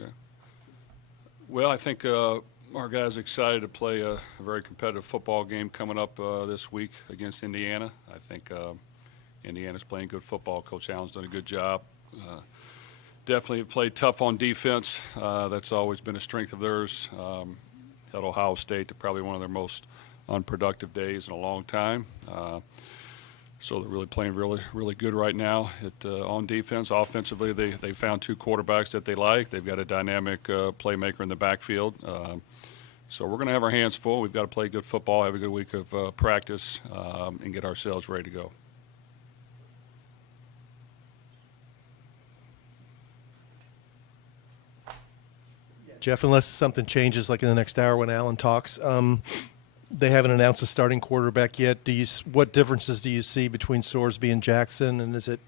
Okay. Well, I think our guys are excited to play a very competitive football game coming up this week against Indiana. I think Indiana's playing good football. Coach Allen's done a good job. Definitely played tough on defense. That's always been a strength of theirs. Held Ohio State to probably one of their most unproductive days in a long time. So they're really playing really good right now on defense. Offensively, they found two quarterbacks that they like. They've got a dynamic playmaker in the backfield. So we're going to have our hands full. We've got to play good football, have a good week of practice, and get ourselves ready to go. Jeff, unless something changes like in the next hour when Alan talks, they haven't announced a starting quarterback yet. What differences do you see between Sorsby and Jackson, and is it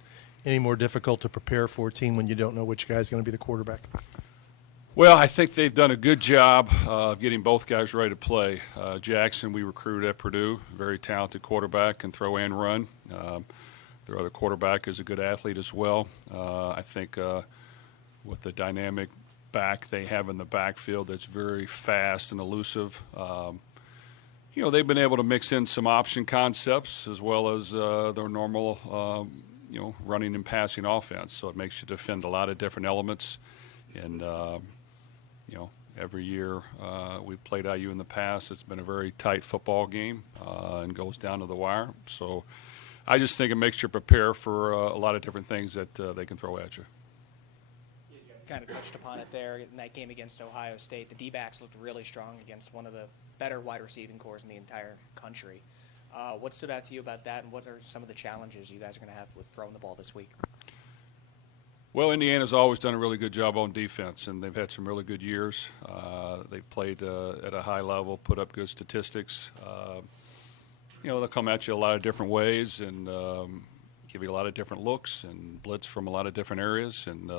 any more difficult to prepare for a team when you don't know which guy's going to be the quarterback? Well, I think they've done a good job of getting both guys ready to play. Jackson, we recruited at Purdue, very talented quarterback, can throw and run. Their other quarterback is a good athlete as well. I think with the dynamic back they have in the backfield that's very fast and elusive. They've been able to mix in some option concepts as well as their normal, running and passing offense. So it makes you defend a lot of different elements. And, every year we've played IU in the past. It's been a very tight football game and goes down to the wire. So I just think it makes you prepare for a lot of different things that they can throw at you. Kind of touched upon it there in that game against Ohio State. The D-backs looked really strong against one of the better wide receiving corps in the entire country. What stood out to you about that, and what are some of the challenges you guys are going to have with throwing the ball this week? Well, Indiana's always done a really good job on defense, and they've had some really good years. They've played at a high level, put up good statistics. They'll come at you a lot of different ways and give you a lot of different looks and blitz from a lot of different areas. And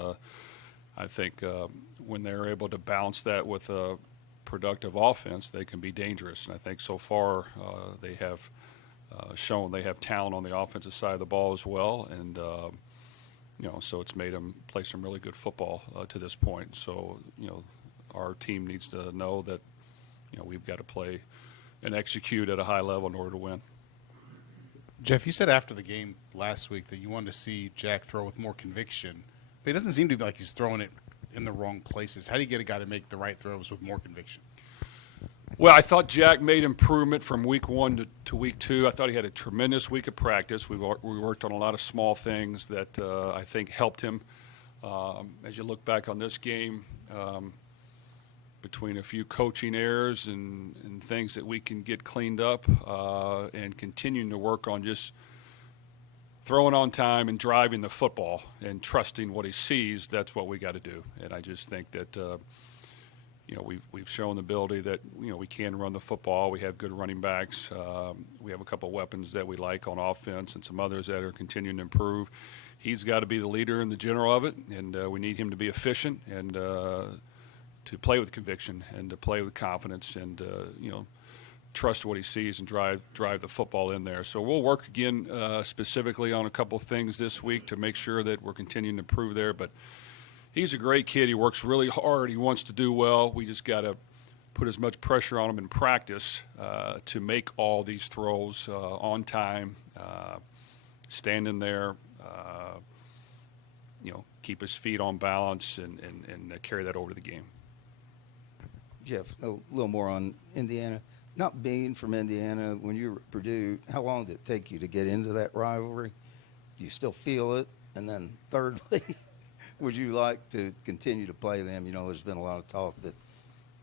I think when they're able to balance that with a productive offense, they can be dangerous. And I think so far they have shown they have talent on the offensive side of the ball as well. And, so it's made them play some really good football to this point. So, our team needs to know that, we've got to play and execute at a high level in order to win. Jeff, you said after the game last week that you wanted to see Jack throw with more conviction. But it doesn't seem to be like he's throwing it in the wrong places. How do you get a guy to make the right throws with more conviction? Well, I thought Jack made improvement from week one to week two. I thought he had a tremendous week of practice. We worked on a lot of small things that I think helped him. As you look back on this game, between a few coaching errors and things that we can get cleaned up and continuing to work on just throwing on time and driving the football and trusting what he sees, that's what we got to do. And I just think that, we've shown the ability that, we can run the football. We have good running backs. We have a couple of weapons that we like on offense and some others that are continuing to improve. He's got to be the leader and the general of it, and we need him to be efficient and to play with conviction and to play with confidence and, trust what he sees and drive the football in there. So we'll work again specifically on a couple of things this week to make sure that we're continuing to improve there. But he's a great kid. He works really hard. He wants to do well. We just got to put as much pressure on him in practice to make all these throws on time, standing there, keep his feet on balance and carry that over to the game. Jeff, a little more on Indiana. Not being from Indiana, when you were at Purdue, how long did it take you to get into that rivalry? Do you still feel it? And then thirdly, would you like to continue to play them? There's been a lot of talk that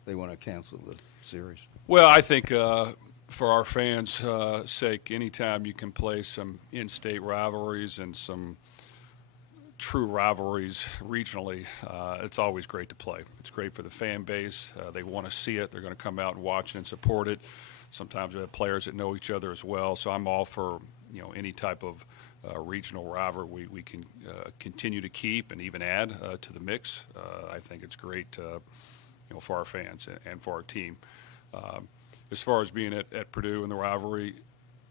they want to cancel the series. Well, I think for our fans' sake, anytime you can play some in-state rivalries and some true rivalries regionally, it's always great to play. It's great for the fan base. They want to see it. They're going to come out and watch it and support it. Sometimes we have players that know each other as well. So I'm all for any type of regional rivalry we can continue to keep and even add to the mix. I think it's great for our fans and for our team. As far as being at Purdue and the rivalry,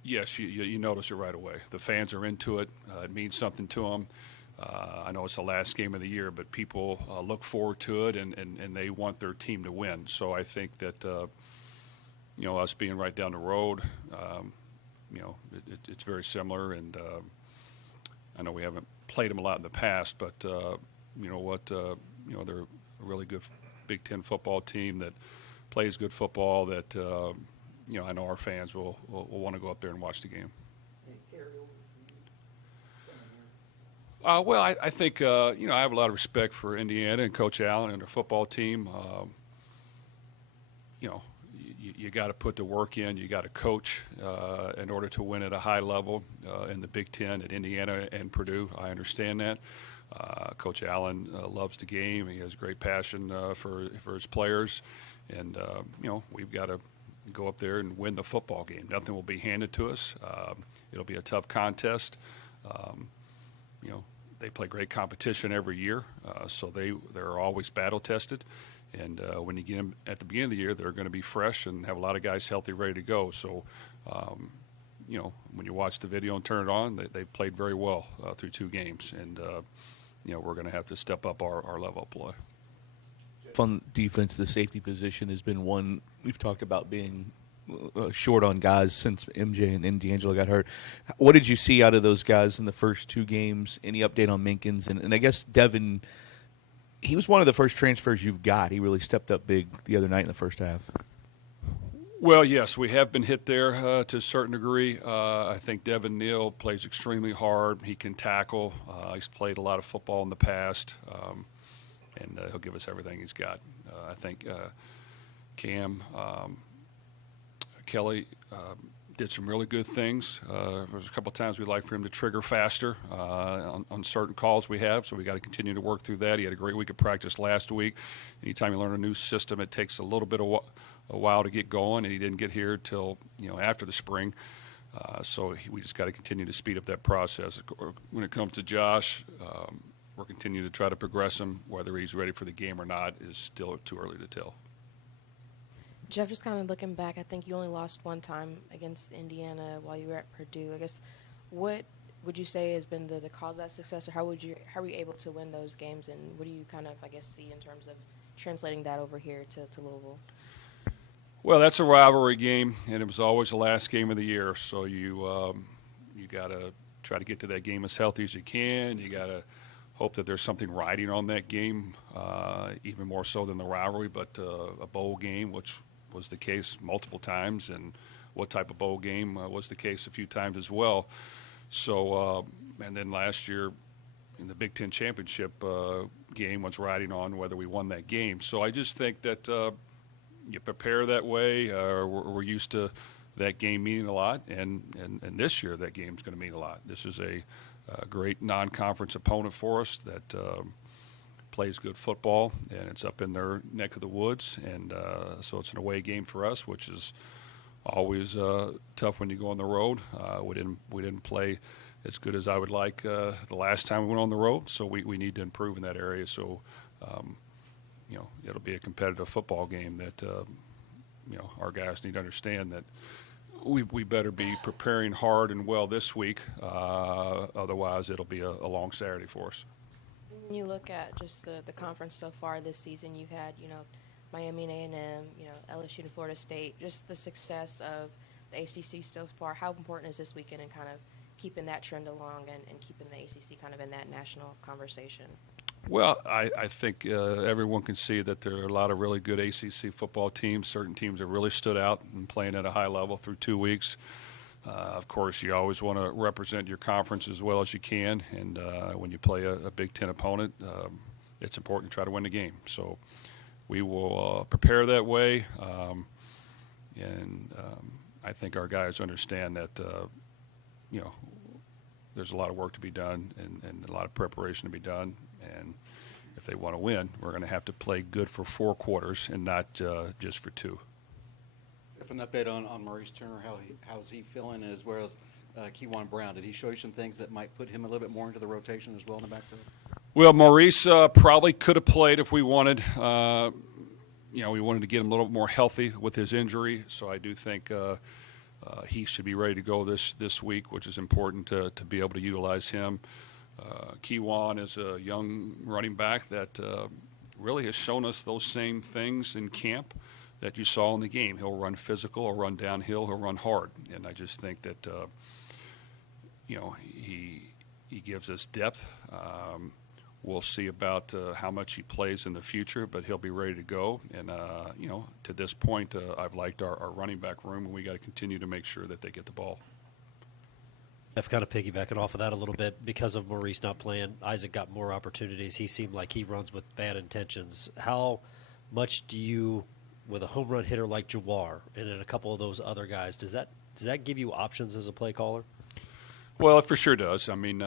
yes, you notice it right away. The fans are into it. It means something to them. I know it's the last game of the year, but people look forward to it, and they want their team to win. So I think that, us being right down the road, it's very similar. And I know we haven't played them a lot in the past, but they're a really good Big Ten football team that plays good football that, I know our fans will want to go up there and watch the game. Well, I think, I have a lot of respect for Indiana and Coach Allen and their football team. You got to put the work in. You got to coach in order to win at a high level in the Big Ten at Indiana and Purdue. I understand that. Coach Allen loves the game. He has great passion for his players. And, we've got to go up there and win the football game. Nothing will be handed to us. It'll be a tough contest. They play great competition every year, so they're always battle tested. And when you get them at the beginning of the year, they're going to be fresh and have a lot of guys healthy, ready to go. So, when you watch the video and turn it on, they played very well through 2 games. And, we're going to have to step up our level of play. On defense, the safety position has been one we've talked about being short on guys since MJ and D'Angelo got hurt. What did you see out of those guys in the first 2 games? Any update on Minkins? And I guess Devin, he was one of the first transfers you've got. He really stepped up big the other night in the first half. Well, yes, we have been hit there to a certain degree. I think Devin Neal plays extremely hard. He can tackle. He's played a lot of football in the past, and he'll give us everything he's got. I think Cam Kelly did some really good things. There was a couple of times we'd like for him to trigger faster on certain calls we have, so we got to continue to work through that. He had a great week of practice last week. Anytime you learn a new system, it takes a little bit of a while to get going, and he didn't get here till after the spring. So we just got to continue to speed up that process. When it comes to Josh, we're continuing to try to progress him. Whether he's ready for the game or not is still too early to tell. Jeff, just kind of looking back, I think you only lost 1 time against Indiana while you were at Purdue. I guess, what would you say has been the cause of that success, or how were you able to win those games, and what do you kind of, see in terms of translating that over here to Louisville? Well, that's a rivalry game, and it was always the last game of the year. So you got to try to get to that game as healthy as you can. You got to hope that there's something riding on that game, even more so than the rivalry, but a bowl game, which was the case multiple times, and what type of bowl game was the case a few times as well. So, and then last year in the Big Ten championship game was riding on whether we won that game. So I just think that you prepare that way. We're used to that game meaning a lot, and this year that game's going to mean a lot. This is a great non-conference opponent for us that plays good football, and it's up in their neck of the woods, and so it's an away game for us, which is always tough when you go on the road. We didn't play as good as I would like the last time we went on the road, so we need to improve in that area. So it'll be a competitive football game that our guys need to understand that we better be preparing hard and well this week, otherwise it'll be a long Saturday for us. When you look at just the conference so far this season, you've had, Miami and A&M, LSU and Florida State, just the success of the ACC so far. How important is this weekend in kind of keeping that trend along and keeping the ACC kind of in that national conversation? Well, I think everyone can see that there are a lot of really good ACC football teams. Certain teams have really stood out and playing at a high level through 2 weeks. Of course, you always want to represent your conference as well as you can, and when you play a Big Ten opponent, it's important to try to win the game. So we will prepare that way, and I think our guys understand that, there's a lot of work to be done and a lot of preparation to be done, and if they want to win, we're going to have to play good for 4 quarters and not just for 2. An update on Maurice Turner, how's he feeling, as well as Kewan Brown? Did he show you some things that might put him a little bit more into the rotation as well in the backfield? Well, Maurice probably could have played if we wanted. We wanted to get him a little more healthy with his injury, so I do think he should be ready to go this week, which is important to be able to utilize him. Kiwan is a young running back that really has shown us those same things in camp that you saw in the game. He'll run physical, he'll run downhill, he'll run hard. And I just think that, he gives us depth. We'll see about how much he plays in the future, but he'll be ready to go. And, to this point, I've liked our running back room, and we got to continue to make sure that they get the ball. I've kind of piggybacking off of that a little bit. Because of Maurice not playing, Isaac got more opportunities. He seemed like he runs with bad intentions. How much do you, with a home run hitter like Jawar and then a couple of those other guys, does that give you options as a play caller? Well, it for sure does. I mean,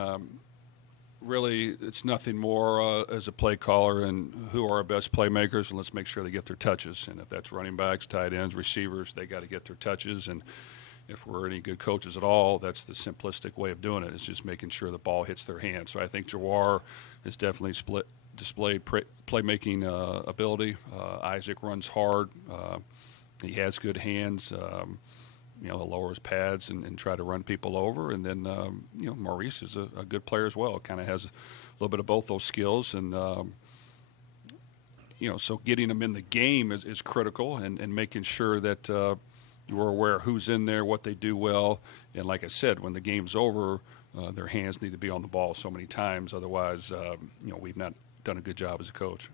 really, it's nothing more as a play caller and who are our best playmakers, and let's make sure they get their touches. And if that's running backs, tight ends, receivers, they got to get their touches. And if we're any good coaches at all, that's the simplistic way of doing it. It's just making sure the ball hits their hands. So I think Jawar has definitely displayed playmaking ability. Isaac runs hard. He has good hands. He'll lower his pads and try to run people over. And then, Maurice is a good player as well. Kind of has a little bit of both those skills. And, so getting them in the game is critical, and making sure that you're aware who's in there, what they do well. And like I said, when the game's over, their hands need to be on the ball so many times. Otherwise, we've not done a good job as a coach.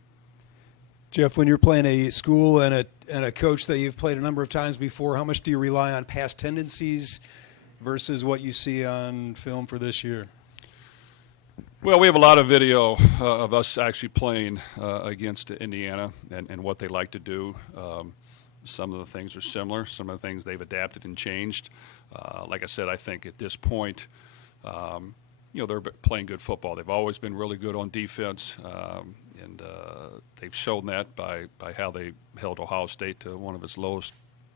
Jeff, when you're playing a school and a coach that you've played a number of times before, how much do you rely on past tendencies versus what you see on film for this year? Well, we have a lot of video of us actually playing against Indiana and what they like to do. Some of the things are similar. Some of the things they've adapted and changed. Like I said, I think at this point, they're playing good football. They've always been really good on defense, and they've shown that by how they held Ohio State to one of its lowest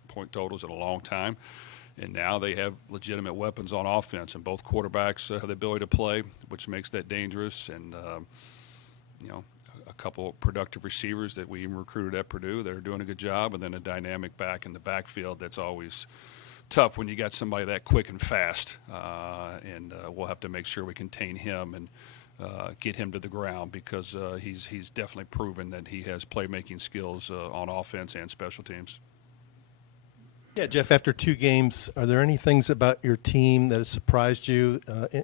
point totals in a long time. And now they have legitimate weapons on offense, and both quarterbacks have the ability to play, which makes that dangerous. And, a couple of productive receivers that we even recruited at Purdue that are doing a good job, and then a dynamic back in the backfield that's always tough when you got somebody that quick and fast. And we'll have to make sure we contain him and get him to the ground, because he's definitely proven that he has playmaking skills on offense and special teams. Yeah, Jeff, after 2 games, are there any things about your team that has surprised you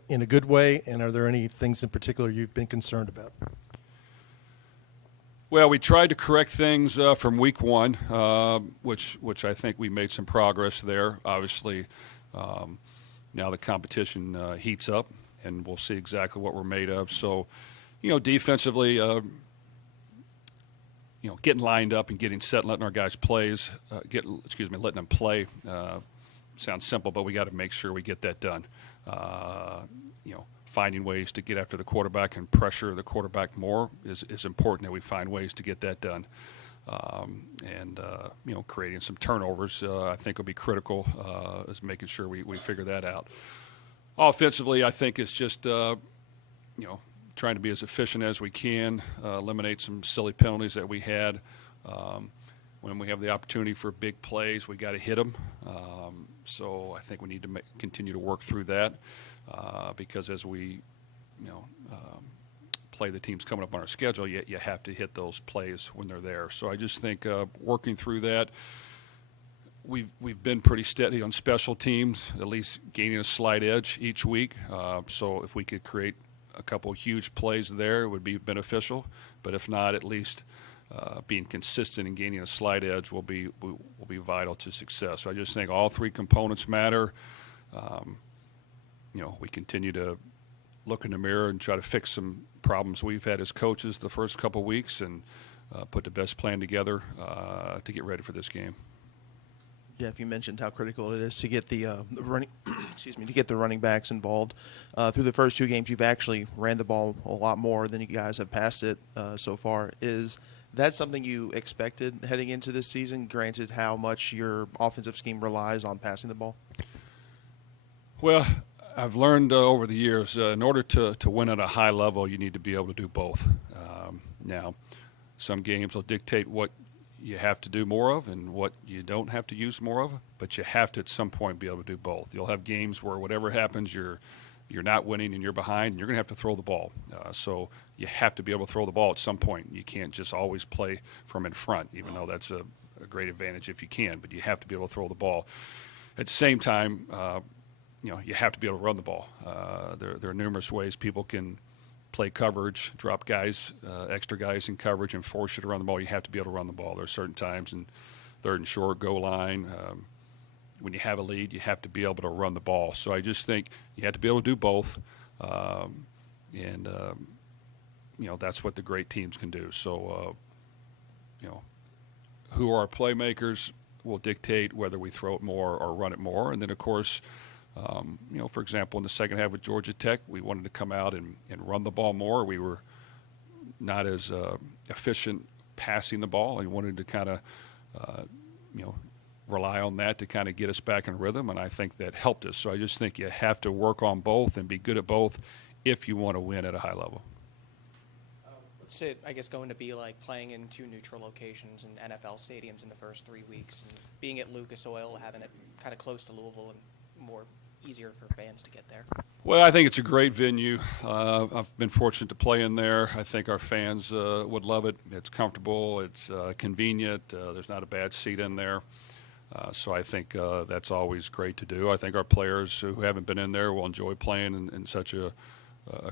in a good way, and are there any things in particular you've been concerned about? Well, we tried to correct things from week 1, which I think we made some progress there. Obviously, now the competition heats up, and we'll see exactly what we're made of. So, defensively, getting lined up and getting set, letting our guys letting them play. Sounds simple, but we got to make sure we get that done. Finding ways to get after the quarterback and pressure the quarterback more is important, that we find ways to get that done. Creating some turnovers, I think will be critical, is making sure we figure that out. Offensively, I think it's just, trying to be as efficient as we can, eliminate some silly penalties that we had. When we have the opportunity for big plays, we got to hit them. So I think we need to continue to work through that, because as we, play the teams coming up on our schedule, you have to hit those plays when they're there. So I just think working through that, we've been pretty steady on special teams, at least gaining a slight edge each week. So if we could create a couple huge plays there, it would be beneficial. But if not, at least being consistent and gaining a slight edge will be vital to success. So I just think all 3 components matter. We continue to look in the mirror and try to fix some problems we've had as coaches the first couple weeks, and put the best plan together to get ready for this game. Jeff, you mentioned how critical it is to get the running, to get the running backs involved. Through the first 2 games, you've actually ran the ball a lot more than you guys have passed it so far. Is that something you expected heading into this season, granted how much your offensive scheme relies on passing the ball? Well, I've learned over the years, in order to win at a high level, you need to be able to do both. Now, some games will dictate what you have to do more of and what you don't have to use more of, but you have to at some point be able to do both. You'll have games where whatever happens, you're you're not winning and you're behind, and you're going to have to throw the ball. So you have to be able to throw the ball at some point. You can't just always play from in front, even though that's a great advantage if you can, but you have to be able to throw the ball. At the same time, you have to be able to run the ball. There are numerous ways people can play coverage, drop guys, extra guys in coverage, and force you to run the ball. You have to be able to run the ball. There are certain times in third and short, goal line, when you have a lead, you have to be able to run the ball. So I just think you have to be able to do both, and that's what the great teams can do. So, who are our playmakers will dictate whether we throw it more or run it more. And then, of course, for example, in the second half with Georgia Tech, we wanted to come out and run the ball more. We were not as efficient passing the ball, and wanted to kind of, rely on that to kind of get us back in rhythm, and I think that helped us. So I just think you have to work on both and be good at both if you want to win at a high level. What's it, I guess, going to be like playing in 2 neutral locations in NFL stadiums in the first 3 weeks, and being at Lucas Oil, having it kind of close to Louisville and more easier for fans to get there? Well, I think it's a great venue. I've been fortunate to play in there. I think our fans would love it. It's comfortable. It's convenient. There's not a bad seat in there. So I think that's always great to do. I think our players who haven't been in there will enjoy playing in such a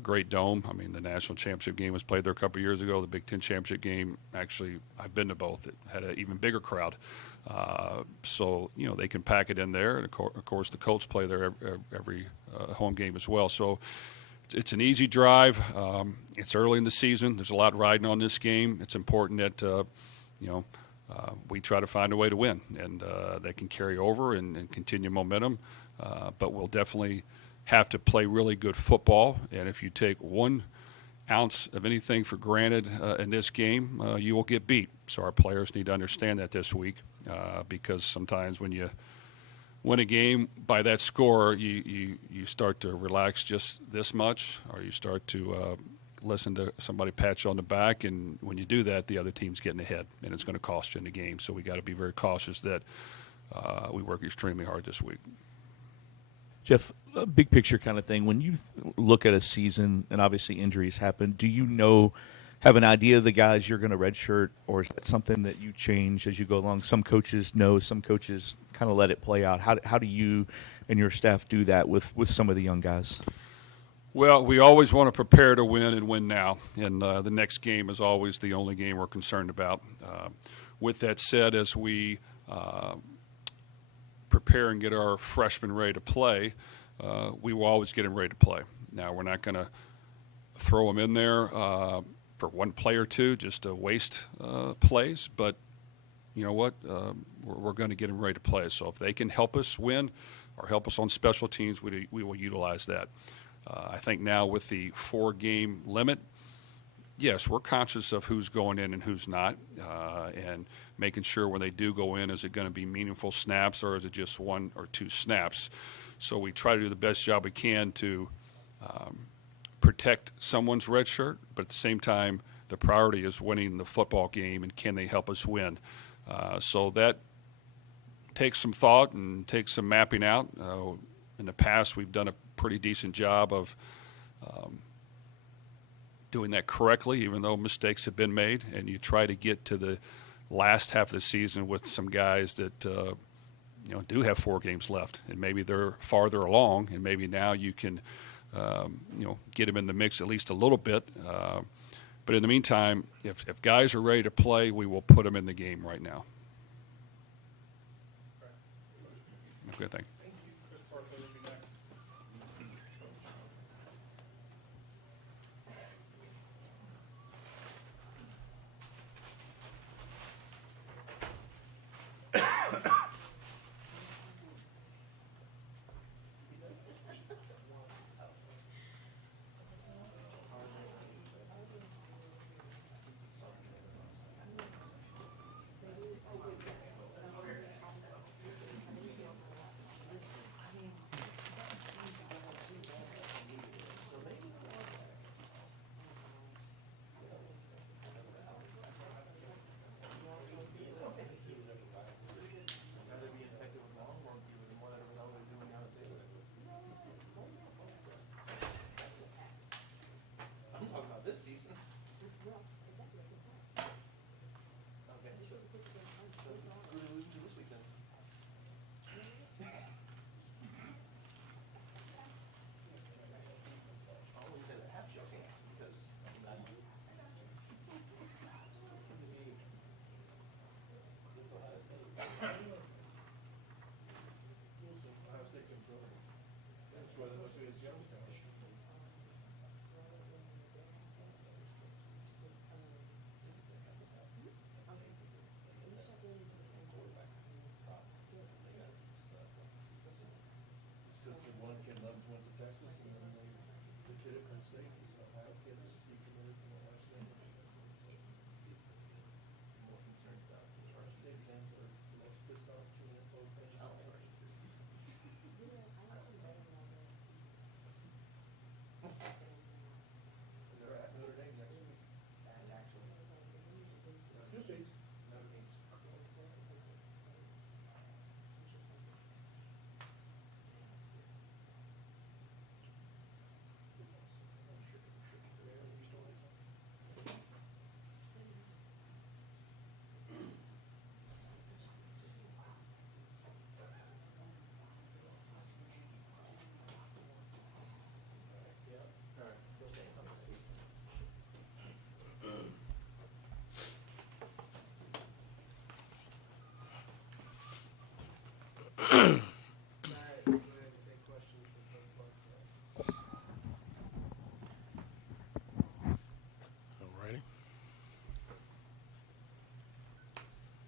great dome. I mean, the national championship game was played there a couple of years ago. The Big Ten championship game, actually, I've been to both. It had an even bigger crowd. So, they can pack it in there. And, of course, the Colts play there every home game as well. So it's an easy drive. It's early in the season. There's a lot riding on this game. It's important that, we try to find a way to win, and they can carry over and continue momentum. But we'll definitely have to play really good football. And if you take 1 ounce of anything for granted in this game, you will get beat. So our players need to understand that this week, because sometimes when you win a game by that score, you start to relax just this much, or you start to listen to somebody pat you on the back, and when you do that, the other team's getting ahead, and it's going to cost you in the game. So we got to be very cautious that we work extremely hard this week. Jeff, a big picture kind of thing. When you look at a season, and obviously injuries happen, do you have an idea of the guys you're going to redshirt, or is that something that you change as you go along? Some coaches know, some coaches kind of let it play out. How do you and your staff do that with some of the young guys? Well, we always want to prepare to win and win now, and the next game is always the only game we're concerned about. With that said, as we prepare and get our freshmen ready to play, we will always get them ready to play. Now, we're not going to throw them in there for one play or two just to waste plays, but you know what? We're going to get them ready to play. So if they can help us win or help us on special teams, we will utilize that. I think now with the 4-game limit, yes, we're conscious of who's going in and who's not, and making sure when they do go in, is it going to be meaningful snaps or is it just 1 or 2 snaps? So we try to do the best job we can to protect someone's red shirt, but at the same time, the priority is winning the football game and can they help us win? So that takes some thought and takes some mapping out. In the past, we've done a pretty decent job of doing that correctly, even though mistakes have been made, and you try to get to the last half of the season with some guys that do have 4 games left, and maybe they're farther along, and maybe now you can get them in the mix at least a little bit. But in the meantime, if guys are ready to play, we will put them in the game right now. Good thing.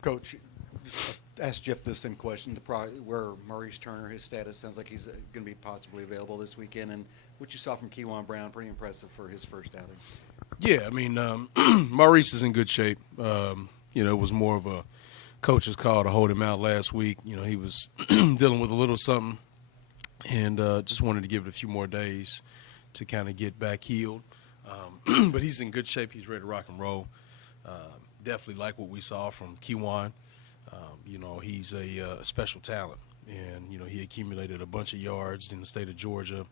Coach, just ask Jeff the same question. Where Maurice Turner, his status sounds like he's going to be possibly available this weekend, and what you saw from Keyjuan Brown, pretty impressive for his first outing. Yeah, I mean, Maurice is in good shape. It was more of a coach's call to hold him out last week. He was dealing with a little something, and just wanted to give it a few more days to kind of get back healed. But he's in good shape. He's ready to rock and roll. Definitely like what we saw from Keyjuan. He's a special talent, and he accumulated a bunch of yards in the state of Georgia.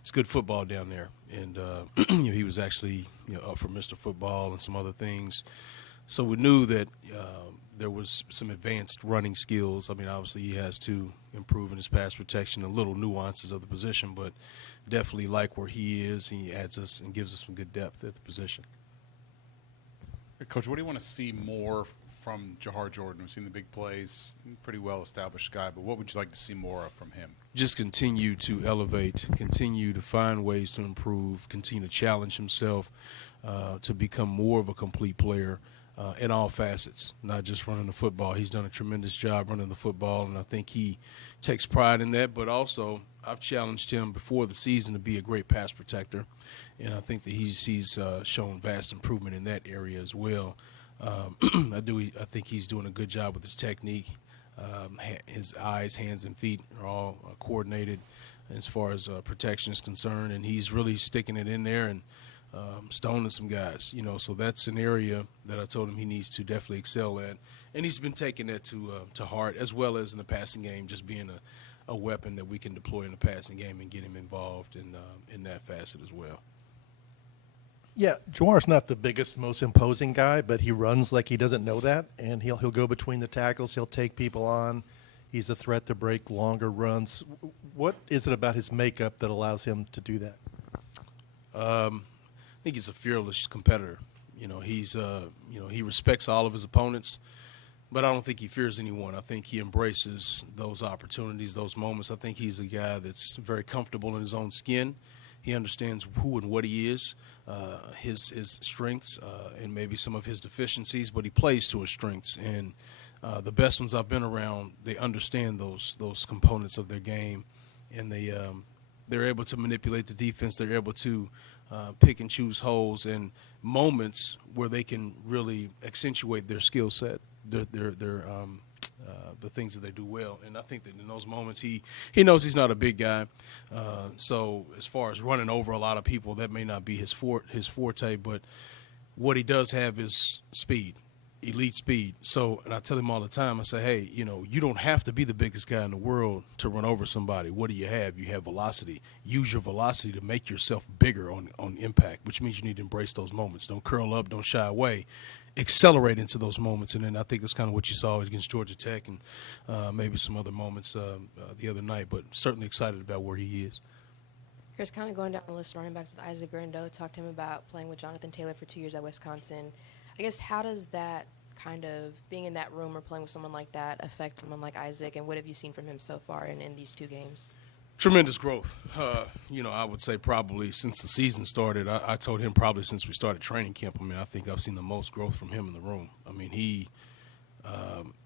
It's good football down there, and he was actually up for Mr. Football and some other things. So we knew that there was some advanced running skills. I mean, obviously he has to improve in his pass protection and little nuances of the position, but definitely like where he is. He adds us and gives us some good depth at the position. Coach, what do you want to see more from Jahar Jordan? We've seen the big plays, pretty well-established guy, but what would you like to see more of from him? Just continue to elevate, continue to find ways to improve, continue to challenge himself to become more of a complete player in all facets, not just running the football. He's done a tremendous job running the football, and I think he takes pride in that. But also, I've challenged him before the season to be a great pass protector, and I think that he's shown vast improvement in that area as well. I think he's doing a good job with his technique. His eyes, hands, and feet are all coordinated as far as protection is concerned, and he's really sticking it in there and stoning some guys. So that's an area that I told him he needs to definitely excel at, and he's been taking that to heart, as well as in the passing game, just being a weapon that we can deploy in the passing game and get him involved in that facet as well. Yeah, Jawar's not the biggest, most imposing guy, but he runs like he doesn't know that, and he'll go between the tackles. He'll take people on. He's a threat to break longer runs. What is it about his makeup that allows him to do that? I think he's a fearless competitor. He respects all of his opponents, but I don't think he fears anyone. I think he embraces those opportunities, those moments. I think he's a guy that's very comfortable in his own skin. He understands who and what he is, his strengths, and maybe some of his deficiencies, but he plays to his strengths. And the best ones I've been around, they understand those components of their game, and they're able to manipulate the defense. They're able to pick and choose holes and moments where they can really accentuate their skill set, the things that they do well. And I think that in those moments he knows he's not a big guy. So as far as running over a lot of people, that may not be his forte, but what he does have is speed, elite speed. So, and I tell him all the time, I say, hey, you don't have to be the biggest guy in the world to run over somebody. What do you have? You have velocity. Use your velocity to make yourself bigger on impact, which means you need to embrace those moments. Don't curl up, don't shy away. Accelerate into those moments, and then I think that's kind of what you saw against Georgia Tech and maybe some other moments the other night, but certainly excited about where he is. Chris, kind of going down the list of running backs with Isaac Grando, talked to him about playing with Jonathan Taylor for 2 years at Wisconsin. I guess how does that kind of being in that room or playing with someone like that affect someone like Isaac, and what have you seen from him so far in these 2 games? Tremendous growth. I would say probably since the season started, I told him probably since we started training camp, I think I've seen the most growth from him in the room. He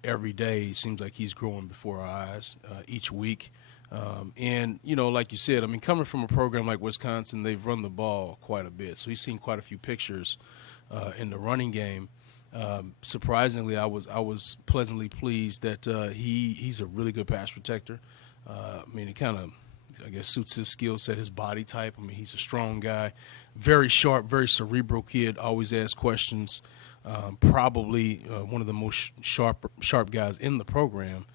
every day seems like he's growing before our eyes each week. And, like you said, coming from a program like Wisconsin, they've run the ball quite a bit. So he's seen quite a few pictures in the running game. Surprisingly, I was pleasantly pleased that he's a really good pass protector. It kind of, I guess, suits his skill set, his body type. He's a strong guy, very sharp, very cerebral kid, always asks questions, probably one of the most sharp guys in the program.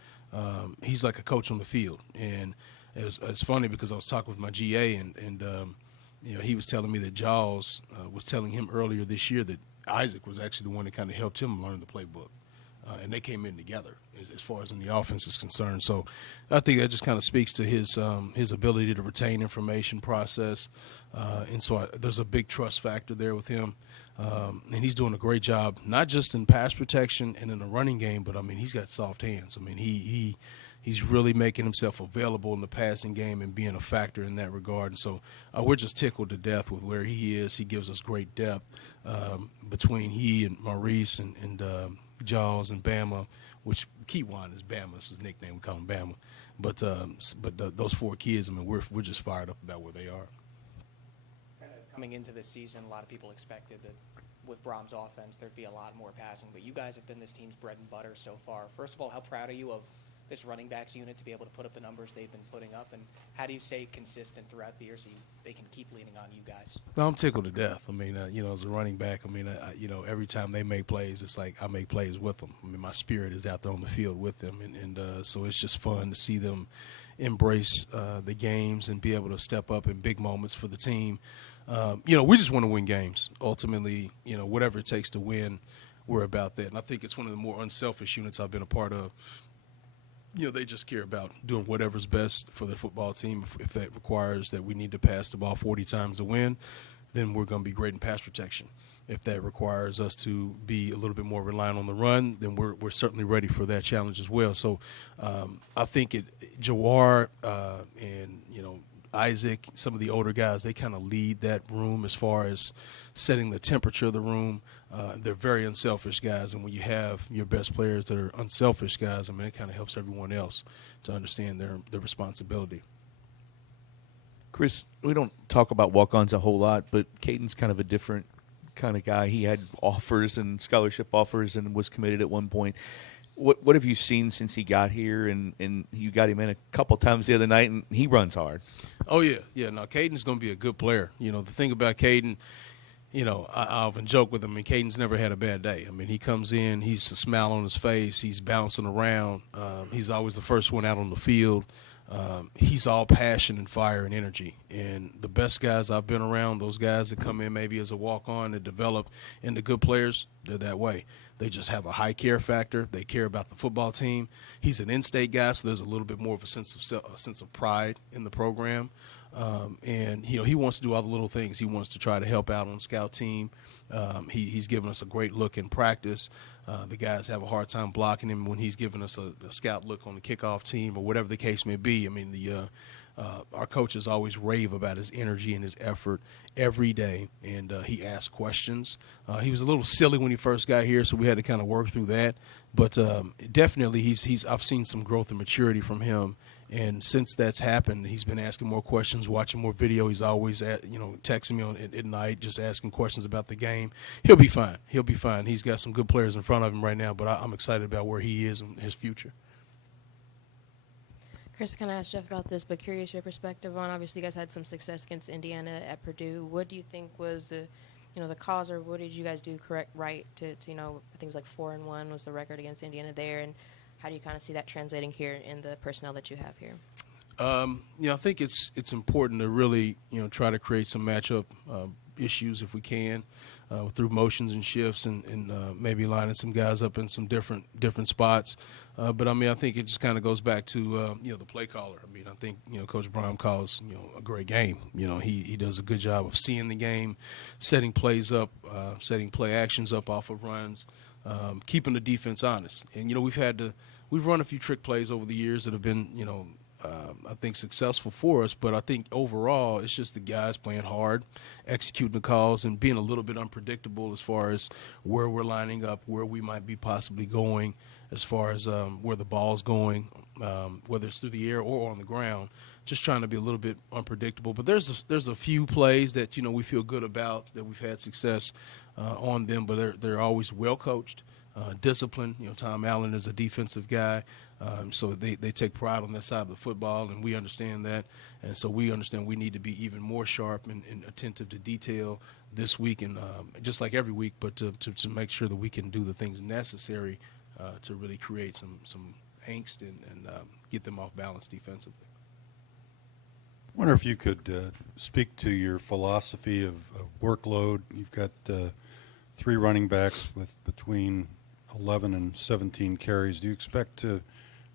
He's like a coach on the field. And it's funny because I was talking with my GA, and he was telling me that Jaws was telling him earlier this year that Isaac was actually the one that kind of helped him learn the playbook. And they came in together as far as in the offense is concerned. So I think that just kind of speaks to his ability to retain information, process. And so there's a big trust factor there with him. And he's doing a great job, not just in pass protection and in the running game, but, he's got soft hands. He's really making himself available in the passing game and being a factor in that regard. And so we're just tickled to death with where he is. He gives us great depth between he and Maurice and Jaws and Bama, which Keywan is Bama. It's his nickname. We call him Bama. But those 4 kids, I mean, we're just fired up about where they are. Coming into this season, a lot of people expected that with Brohm's offense, there'd be a lot more passing. But you guys have been this team's bread and butter so far. First of all, how proud are you of this running backs unit to be able to put up the numbers they've been putting up? And how do you stay consistent throughout the year so they can keep leaning on you guys? No, I'm tickled to death. I mean, as a running back, I mean, every time they make plays, it's like I make plays with them. I mean, my spirit is out there on the field with them. And so it's just fun to see them embrace the games and be able to step up in big moments for the team. We just want to win games. Ultimately, whatever it takes to win, we're about that. And I think it's one of the more unselfish units I've been a part of. They just care about doing whatever's best for their football team. If that requires that we need to pass the ball 40 times to win, then we're going to be great in pass protection. If that requires us to be a little bit more reliant on the run, then we're certainly ready for that challenge as well. So I think Jawar and, Isaac, some of the older guys, they kind of lead that room as far as setting the temperature of the room. They're very unselfish guys, and when you have your best players that are unselfish guys, I mean, it kind of helps everyone else to understand their responsibility. Chris, we don't talk about walk-ons a whole lot, but Caden's kind of a different kind of guy. He had offers and scholarship offers and was committed at one point. What have you seen since he got here? And you got him in a couple times the other night, and he runs hard. Oh, yeah. Yeah, no, Caden's going to be a good player. The thing about Caden, I often joke with him, and Caden's never had a bad day. I mean, he comes in, he's a smile on his face, he's bouncing around. He's always the first one out on the field. He's all passion and fire and energy. And the best guys I've been around, those guys that come in maybe as a walk-on and develop into good players, they're that way. They just have a high care factor. They care about the football team. He's an in-state guy, so there's a little bit more of a sense of pride in the program. And he wants to do all the little things. He wants to try to help out on the scout team. He's given us a great look in practice. The guys have a hard time blocking him when he's giving us a scout look on the kickoff team or whatever the case may be. I mean, our coaches always rave about his energy and his effort every day, and he asks questions. He was a little silly when he first got here, so we had to kind of work through that. But definitely, I've seen some growth and maturity from him. And since that's happened, he's been asking more questions, watching more video. He's always texting me at night, just asking questions about the game. He'll be fine. He'll be fine. He's got some good players in front of him right now, but I'm excited about where he is and his future. Chris, I kind of asked Jeff about this, but curious your perspective on, obviously you guys had some success against Indiana at Purdue. What do you think was the cause, or what did you guys do right to I think it was like 4-1 was the record against Indiana there, and how do you kind of see that translating here in the personnel that you have here? I think it's important to really try to create some matchup issues if we can through motions and shifts and maybe lining some guys up in some different spots. But I mean, I think it just kind of goes back to the play caller. I mean, I think Coach Brohm calls a great game. He does a good job of seeing the game, setting plays up, setting play actions up off of runs, keeping the defense honest. And we've run a few trick plays over the years that have been I think successful for us, but I think overall it's just the guys playing hard, executing the calls, and being a little bit unpredictable as far as where we're lining up, where we might be possibly going, as far as where the ball's going, whether it's through the air or on the ground. Just trying to be a little bit unpredictable. But there's a few plays that we feel good about, that we've had success on them, but they're always well coached. Discipline. Tom Allen is a defensive guy, so they take pride on that side of the football, and we understand that. And so we understand we need to be even more sharp and attentive to detail this week, and just like every week, but to make sure that we can do the things necessary to really create some angst and get them off balance defensively. I wonder if you could speak to your philosophy of workload. You've got 3 running backs with between 11 and 17 carries. Do you expect to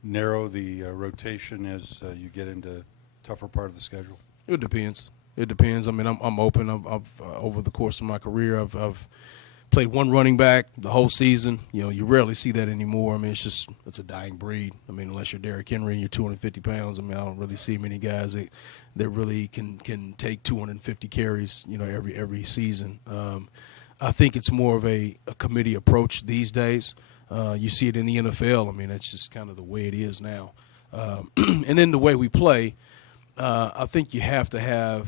narrow the rotation as you get into tougher part of the schedule? It depends. I mean, I'm open. I've over the course of my career, I've played one running back the whole season. You rarely see that anymore. I mean, it's a dying breed. I mean, unless you're Derrick Henry and you're 250 pounds, I mean, I don't really see many guys that really can take 250 carries, every season. I think it's more of a committee approach these days. You see it in the NFL. I mean, that's just kind of the way it is now. And then the way we play, I think you have to have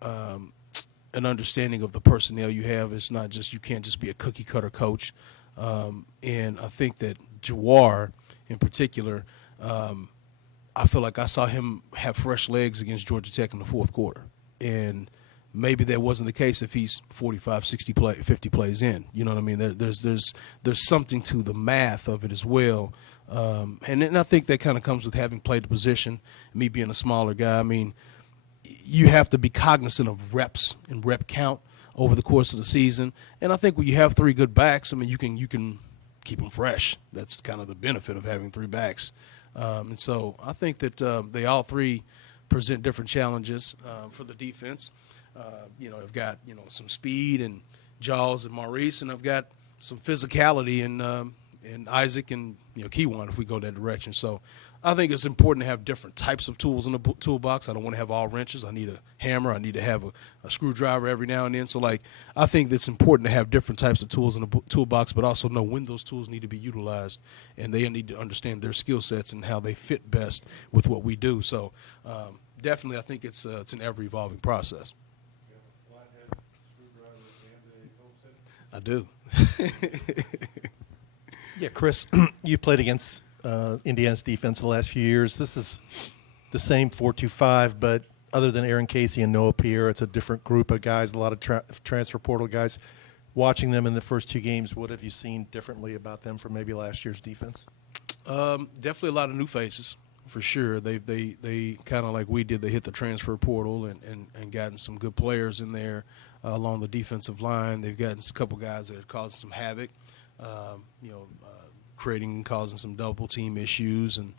an understanding of the personnel you have. It's not just, you can't just be a cookie cutter coach. And I think that Jawar in particular, I feel like I saw him have fresh legs against Georgia Tech in the fourth quarter. And maybe that wasn't the case if he's 45, 60 50 plays in. You know what I mean? There's something to the math of it as well. And I think that kind of comes with having played the position, me being a smaller guy. I mean, you have to be cognizant of reps and rep count over the course of the season. And I think when you have three good backs, I mean, you can keep them fresh. That's kind of the benefit of having three backs. And so I think that they all three present different challenges for the defense. I've got, some speed and Jaws and Maurice, and I've got some physicality in Isaac and, Keywan if we go that direction. So I think it's important to have different types of tools in the toolbox. I don't want to have all wrenches. I need a hammer. I need to have a screwdriver every now and then. So, I think it's important to have different types of tools in the toolbox, but also know when those tools need to be utilized, and they need to understand their skill sets and how they fit best with what we do. So, definitely, I think it's an ever-evolving process. I do. Yeah, Chris, you played against Indiana's defense the last few years. This is the same 4-2-5, but other than Aaron Casey and Noah Pierre, it's a different group of guys, a lot of transfer portal guys. Watching them in the first two games, what have you seen differently about them from maybe last year's defense? Definitely a lot of new faces, for sure. They kind of like we did, they hit the transfer portal and gotten some good players in there along the defensive line. They've gotten a couple guys that have caused some havoc. Causing some double team issues and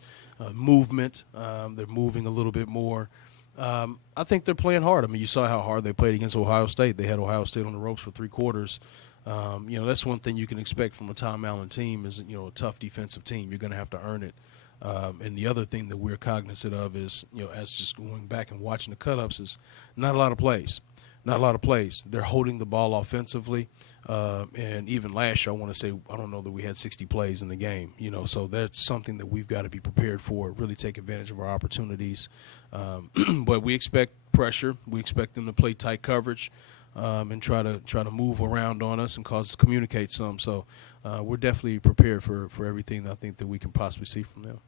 movement. They're moving a little bit more. I think they're playing hard. I mean, you saw how hard they played against Ohio State. They had Ohio State on the ropes for 3 quarters. That's one thing you can expect from a Tom Allen team is, a tough defensive team. You're going to have to earn it. And the other thing that we're cognizant of is, as just going back and watching the cut-ups, is not a lot of plays. Not a lot of plays. They're holding the ball offensively. And even last year, I don't know that we had 60 plays in the game, so that's something that we've got to be prepared for, really take advantage of our opportunities. But we expect pressure. We expect them to play tight coverage and try to move around on us and cause us to communicate some. So we're definitely prepared for everything that I think that we can possibly see from them.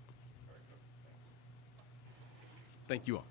Thank you all.